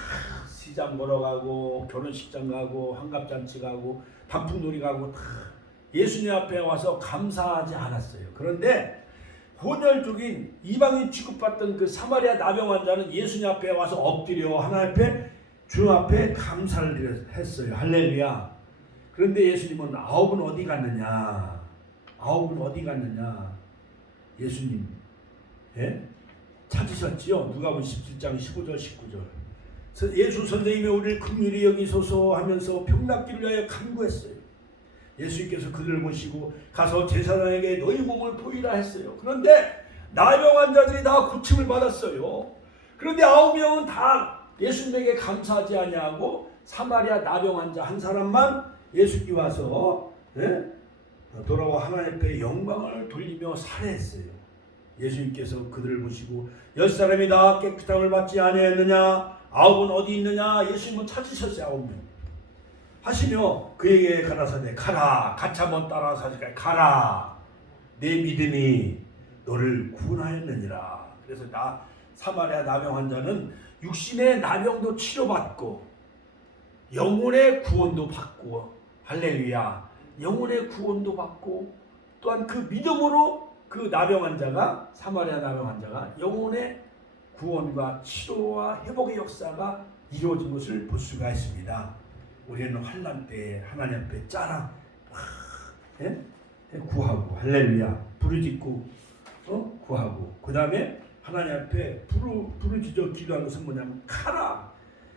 시장 보러 가고 결혼식장 가고 환갑잔치 가고 단풍놀이 가고 다 예수님 앞에 와서 감사하지 않았어요. 그런데 혼혈족인 이방인 취급받던 그 사마리아 나병 환자는 예수님 앞에 와서 엎드려 하나님 앞에 주 앞에 감사를 했어요. 할렐루야. 그런데 예수님은 9은 어디 갔느냐? 9은 어디 갔느냐? 예수님, 예? 찾으셨지요? 누가복음 17장 15절 19절. 예수 선생님이 우리를 긍휼히 여기소서 하면서 병낫기를 위하여 간구했어요. 예수님께서 그들을 보시고 가서 제사장에게 너희 몸을 보이라 했어요. 그런데 나병 환자들이 다 고침을 받았어요. 그런데 9명은 다 예수님에게 감사하지 아니하고 사마리아 나병 환자 한 사람만 예수께 와서, 예? 돌아와 하나님 앞에 영광을 돌리며 살해했어요. 예수님께서 그들을 보시고 10사람이 다 깨끗함을 받지 아니했느냐? 9은 어디 있느냐? 예수님은 찾으셨어요. 9명 하시며 그에게 가라사대 가라. 같이 한번 따라서 하실까요? 가라. 내 믿음이 너를 구원하였느니라. 그래서 사마리아 나병 환자는 육신의 나병도 치료받고 영혼의 구원도 받고, 할렐루야, 영혼의 구원도 받고, 또한 그 믿음으로 그 나병 환자가, 사마리아 나병 환자가 영혼의 구원과 치료와 회복의 역사가 이루어진 것을 볼 수가 있습니다. 우리는 환난 때에 하나님 앞에 짜라, 예? 구하고, 할렐루야, 부르짖고, 구하고, 그 다음에 하나님 앞에 부르짖어 기도하는 것은 뭐냐면 가라.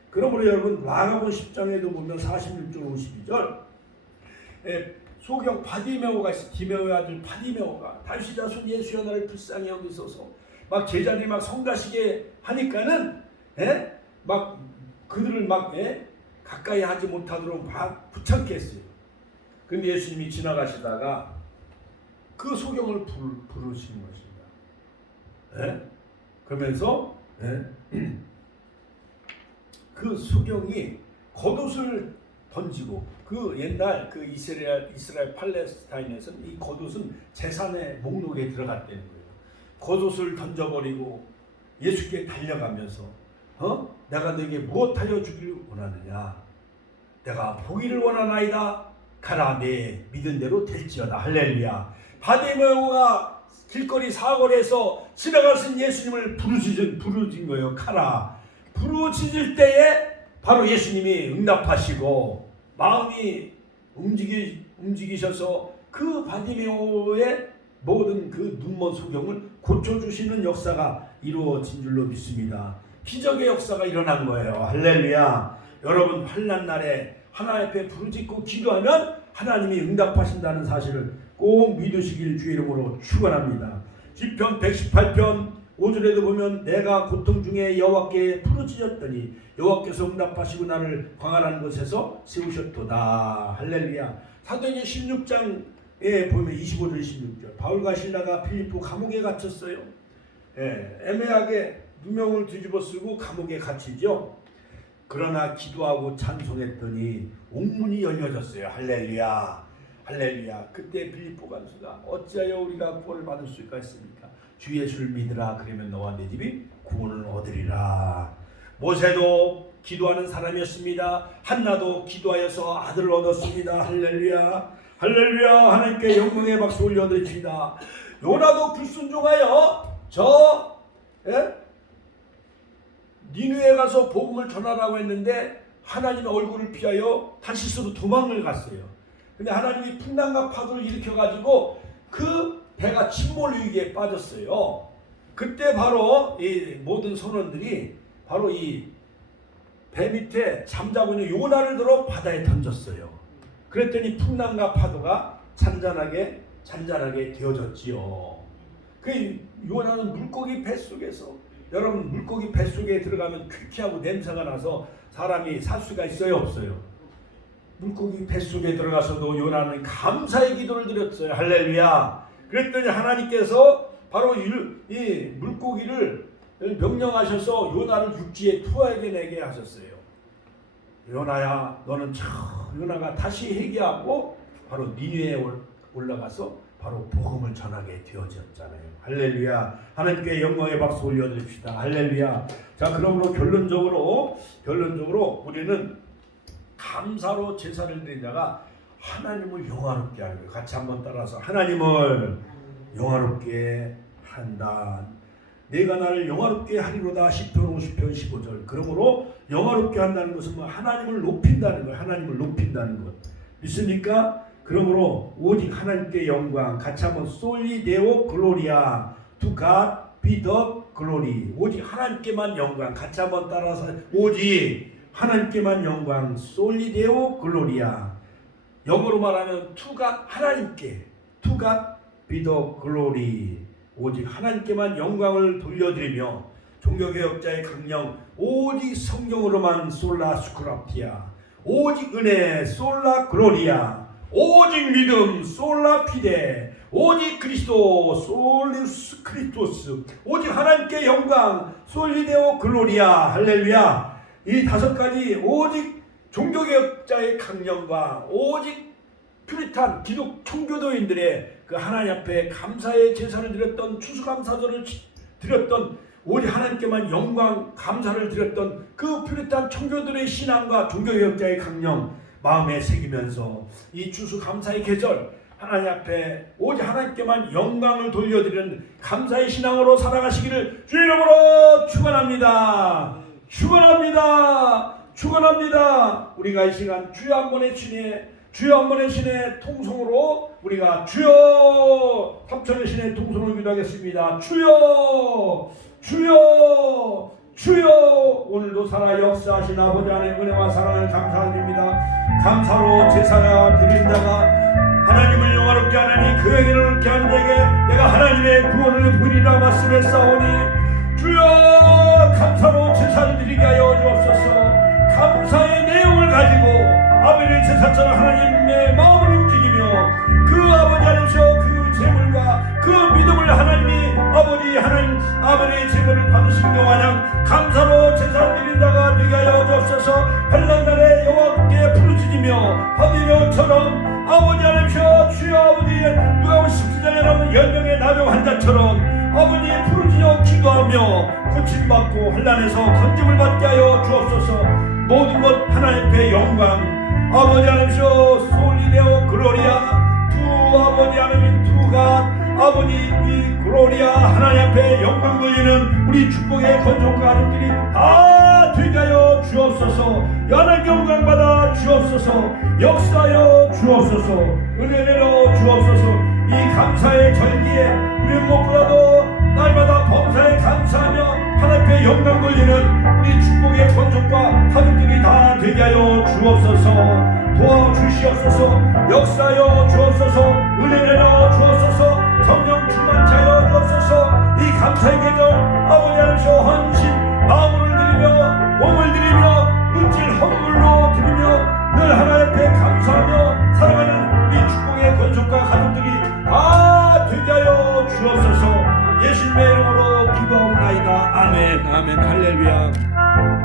그러므로 여러분 마가복음 10장에도 보면 46절 52절 소경 바디메오가 있어. 디메오의 아들 바디메오가 다윗의 자손 예수여 나를 불쌍히 여기소서 막 제자들이 막 성가시게 하니까는, 예? 막 그들을 막, 예? 가까이 하지 못하도록 막 붙잡게 했어요. 근데 예수님이 지나가시다가 그 소경을 부르시는 것입니다. 예? 그러면서, 예? 그 소경이 겉옷을 던지고, 그 옛날 그 이스라엘 팔레스타인에서는 이 겉옷은 재산의 목록에 들어갔다는 거예요. 겉옷을 던져버리고 예수께 달려가면서 내가 너에게 무엇하여 주기를 원하느냐? 내가 보기를 원하나이다. 가라. 내 믿은 대로 될지어다. 할렐루야. 바디메오가 길거리 사거리에서 지나가신 예수님을 부르짖은 거예요. 가라. 부르짖을 때에 바로 예수님이 응답하시고 마음이 움직이셔서 그 바디메오의 모든 그 눈먼 소경을 고쳐주시는 역사가 이루어진 줄로 믿습니다. 기적의 역사가 일어난 거예요. 할렐루야. 여러분 환난 날에 하나님 앞에 부르짖고 기도하면 하나님이 응답하신다는 사실을 꼭 믿으시길 주의 이름으로 축원합니다. 시편 118편 5절에도 보면 내가 고통 중에 여호와께 부르짖었더니 여호와께서 응답하시고 나를 광활한 곳에서 세우셨도다. 할렐루야. 사도행전 16장에 보면 25절 26절 바울과 실라가 필리포 감옥에 갇혔어요. 애매하게 누명을 뒤집어 쓰고 감옥에 갇히죠. 그러나 기도하고 찬송했더니 옥문이 열려졌어요. 할렐루야. 할렐루야. 그때 빌립보 간수가 어찌하여 우리가 구원을 받을 수가 있습니까? 주 예수를 믿으라. 그러면 너와 내 집이 구원을 얻으리라. 모세도 기도하는 사람이었습니다. 한나도 기도하여서 아들을 얻었습니다. 할렐루야. 할렐루야. 하나님께 영광의 박수 올려드립니다. 요나도 불순종하여 니느웨에 가서 복음을 전하라고 했는데 하나님의 얼굴을 피하여 다시스로 도망을 갔어요. 근데 하나님이 풍랑과 파도를 일으켜가지고 그 배가 침몰 위기에 빠졌어요. 그때 바로 이 모든 선원들이 바로 이 배 밑에 잠자고 있는 요나를 들어 바다에 던졌어요. 그랬더니 풍랑과 파도가 잔잔하게 되어졌지요. 그 요나는 물고기 뱃속에서, 여러분 물고기 뱃속에 들어가면 퀴퀴하고 냄새가 나서 사람이 살 수가 있어요, 없어요? 물고기 뱃속에 들어가서도 요나는 감사의 기도를 드렸어요. 할렐루야. 그랬더니 하나님께서 바로 이 물고기를 명령하셔서 요나를 육지에 투하해내게 하셨어요. 요나야, 너는 요나가 다시 회개하고 바로 니느웨에 올라가서 바로 복음을 전하게 되어졌잖아요. 할렐루야. 하나님께 영광의 박수 올려드립시다. 할렐루야. 자, 그러므로 결론적으로 우리는 감사로 제사를 드린 자가 하나님을 영화롭게 하는 거예요. 같이 한번 따라서 하나님을 영화롭게 한다. 내가 나를 영화롭게 하리로다. 10편 50편 15절. 그러므로 영화롭게 한다는 것은 뭐 하나님을 높인다는 거예요. 하나님을 높인다는 것. 믿습니까? 그러므로 오직 하나님께 영광. 같이 한번 솔리 데오 글로리아. To God be the glory. 오직 하나님께만 영광. 같이 한번 따라서 오직 하나님께만 영광. 솔리 데오 글로리아. 영어로 말하면 to God, 하나님께. To God be the glory. 오직 하나님께만 영광을 돌려드리며 종교개혁자의 강령 오직 성경으로만 솔라 스크랍티아, 오직 은혜 솔라 글로리아, 오직 믿음 솔라 피데, 오직 그리스도 솔리우스 크리스토스, 오직 하나님께 영광 솔리데오 글로리아. 할렐루야. 이 5가지 오직 종교개혁자의 강령과 오직 퓨리탄 기독 청교도인들의 그 하나님 앞에 감사의 제사를 드렸던, 추수감사절을 드렸던, 오직 하나님께만 영광 감사를 드렸던 그 퓨리탄 청교도들의 신앙과 종교개혁자의 강령 마음에 새기면서 이 추수감사의 계절 하나님 앞에 오직 하나님께만 영광을 돌려드리는 감사의 신앙으로 살아가시기를 주 이름으로 축원합니다. 축원합니다. 축원합니다. 우리가 이 시간 주여 한 번의 신의 통성으로 우리가 주여, 삼천의 신의 통성으로 기도하겠습니다. 주여, 주여, 주여. 오늘도 살아 역사하신 아버지 하나님의 은혜와 사랑을 감사드립니다. 감사로 제사 드린 자가 하나님을 영화롭게 하나니 그 행위를 옳게 하는 자에게 내가 하나님의 구원을 보이리라 말씀했사오니 주여, 감사로 제사를 드리게 하여 주옵소서. 감사의 내용을 가지고 아버지의 제사처럼 하나님의 마음을 움직이며 그 아버지 안에서 그 제물과 그 믿음을 하나님이 하나님 아버지의 제물을 받으신 것 마냥 감사로 제사 드린 자가 되게 하여 주옵소서. 헬란날에 여호와께 부르짖으며 바디메오처럼 아버지 안에서 주여 아버지 누가복음 17장에 나오는 10명의 나병 환자처럼 아버지 부르짖어 기도하며 고침받고 환난에서 건짐을 받게 하여 주옵소서. 모든 것 하나님 앞에 영광 아버지 하나님이여 솔리데오 글로리아 두 아버지 하나님 두가 아버지 이 글로리아 하나님 앞에 영광 돌리는 우리 축복의 건축가 가족들이 다 되게 하여 주옵소서. 하나님 영광 받아 주옵소서. 역사하여 주옵소서. 은혜 내려 주옵소서. 이 감사의 절기에 우리 무엇보다도 날마다 범사에 감사하며 하나님 앞에 영광 돌리는 우리 축복의 건축가 가족들이 다 되게 하여 주옵소서. 도와주시옵소서. 역사하여 주옵소서. 은혜 내려 주옵소서. 성령 충만케 하여 주옵소서. 이 감사의 계절 아버지 하나님께서 헌신 마음을 드리며 몸을 드리며 물질 헌물로 드리며 늘 하나님 앞에 감사하며 살아가는 우리 축복의 건축가 가족들이 다 되게 하여 주옵소서. 예수님의 이름으로 기도하옵나이다. 아멘. 아멘. 할렐루야.